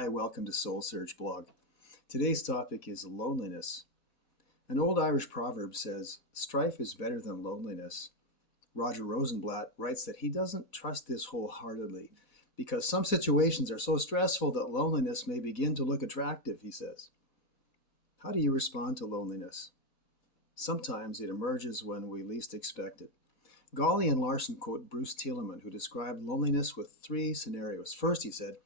Hi, welcome to Soul Search blog. Today's topic is loneliness. An old Irish proverb says, "Strife is better than loneliness." Roger Rosenblatt writes that he doesn't trust this wholeheartedly because some situations are so stressful that loneliness may begin to look attractive, he says. How do you respond to loneliness? Sometimes it emerges when we least expect it. Golly and Larson quote Bruce Thielemann, who described loneliness with three scenarios. First, he said,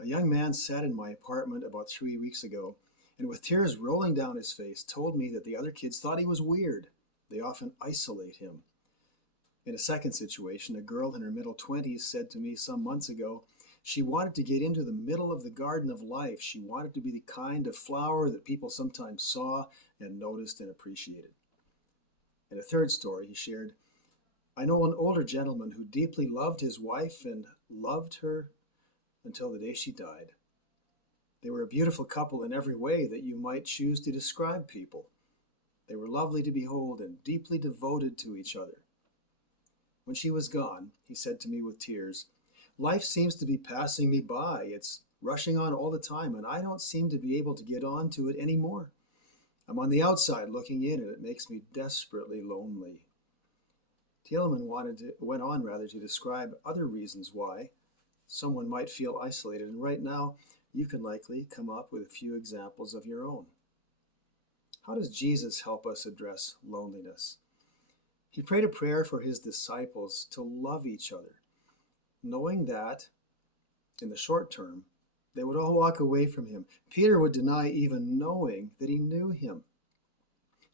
"A young man sat in my apartment about 3 weeks ago and with tears rolling down his face told me that the other kids thought he was weird. They often isolate him." In a second situation, a girl in her middle 20s said to me some months ago she wanted to get into the middle of the garden of life. She wanted to be the kind of flower that people sometimes saw and noticed and appreciated. In a third story, he shared, "I know an older gentleman who deeply loved his wife and loved her until the day she died. They were a beautiful couple in every way that you might choose to describe people. They were lovely to behold and deeply devoted to each other. When she was gone, he said to me with tears, 'Life seems to be passing me by. It's rushing on all the time, and I don't seem to be able to get on to it anymore. I'm on the outside looking in, and it makes me desperately lonely.'" Thielemann went on to describe other reasons why someone might feel isolated, and right now you can likely come up with a few examples of your own. How does Jesus help us address loneliness? He prayed a prayer for his disciples to love each other, knowing that in the short term they would all walk away from him. Peter would deny even knowing that he knew him.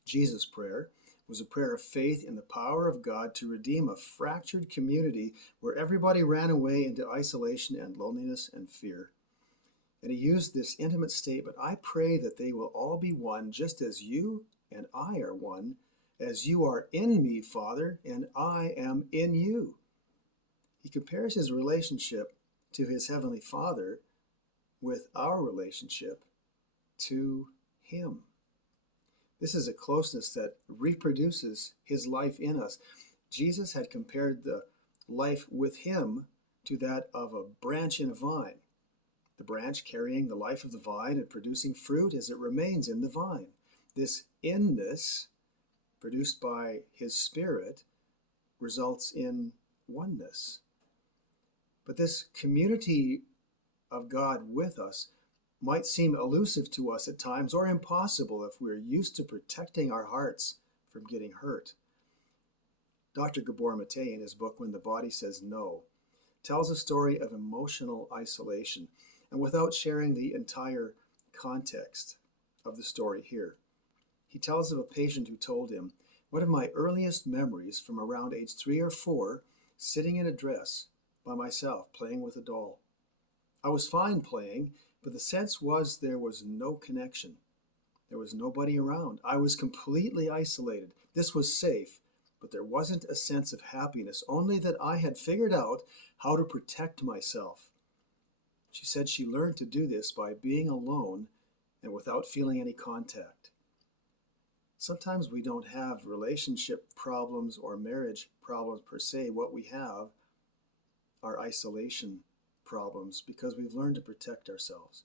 Jesus' prayer was a prayer of faith in the power of God to redeem a fractured community where everybody ran away into isolation and loneliness and fear. And he used this intimate statement, "I pray that they will all be one, just as you and I are one, as you are in me, Father, and I am in you." He compares his relationship to his Heavenly Father with our relationship to him. This is a closeness that reproduces his life in us. Jesus had compared the life with him to that of a branch in a vine. The branch carrying the life of the vine and producing fruit as it remains in the vine. This inness, produced by his Spirit, results in oneness. But this community of God with us might seem elusive to us at times or impossible if we're used to protecting our hearts from getting hurt. Dr. Gabor Mate, in his book When the Body Says No, tells a story of emotional isolation, and without sharing the entire context of the story here, he tells of a patient who told him, "One of my earliest memories from around age 3 or 4, sitting in a dress by myself playing with a doll. I was fine playing, but the sense was there was no connection. There was nobody around. I was completely isolated. This was safe, but there wasn't a sense of happiness, only that I had figured out how to protect myself." She said she learned to do this by being alone and without feeling any contact. Sometimes we don't have relationship problems or marriage problems per se. What we have are isolation problems because we've learned to protect ourselves.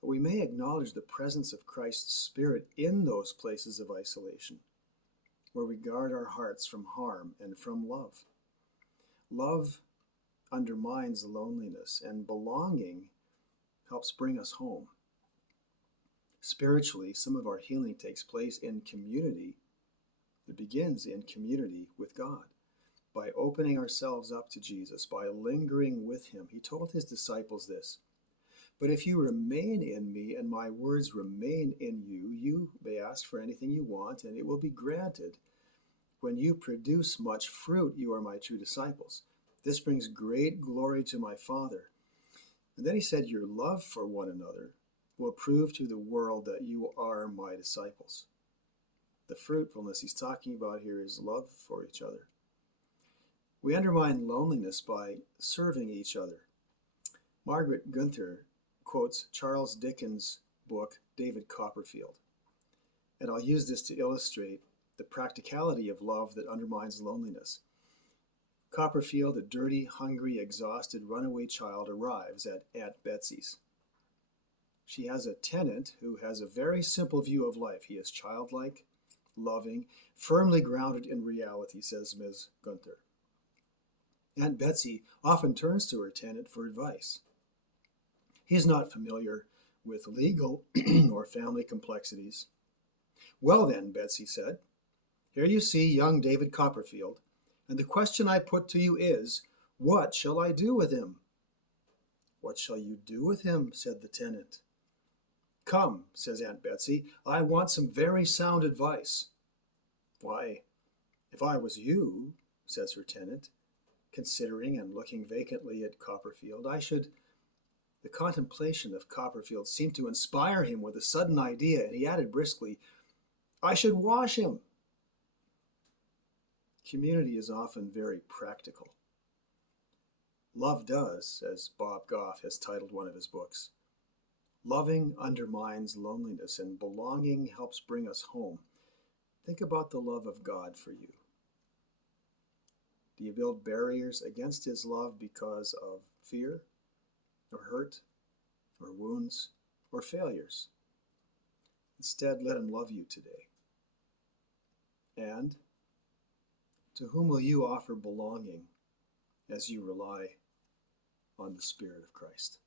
But we may acknowledge the presence of Christ's Spirit in those places of isolation, where we guard our hearts from harm and from love. Love undermines loneliness, and belonging helps bring us home. Spiritually, some of our healing takes place in community. It begins in community with God. By opening ourselves up to Jesus, by lingering with him. He told his disciples this, "But if you remain in me and my words remain in you, you may ask for anything you want and it will be granted. When you produce much fruit, you are my true disciples. This brings great glory to my Father." And then he said, "Your love for one another will prove to the world that you are my disciples." The fruitfulness he's talking about here is love for each other. We undermine loneliness by serving each other. Margaret Gunther quotes Charles Dickens' book, David Copperfield. And I'll use this to illustrate the practicality of love that undermines loneliness. Copperfield, a dirty, hungry, exhausted, runaway child, arrives at Aunt Betsy's. She has a tenant who has a very simple view of life. He is childlike, loving, firmly grounded in reality, says Ms. Gunther. Aunt Betsy often turns to her tenant for advice. He is not familiar with legal or family complexities. Well then, Betsy said, here you see young David Copperfield, and the question I put to you is, what shall I do with him? What shall you do with him? Said the tenant. Come, says Aunt Betsy, I want some very sound advice. Why, if I was you, says her tenant, considering and looking vacantly at Copperfield, I should... The contemplation of Copperfield seemed to inspire him with a sudden idea, and he added briskly, I should wash him. Community is often very practical. Love does, as Bob Goff has titled one of his books. Loving undermines loneliness, and belonging helps bring us home. Think about the love of God for you. Do you build barriers against his love because of fear, or hurt, or wounds, or failures? Instead, let him love you today. And to whom will you offer belonging as you rely on the Spirit of Christ?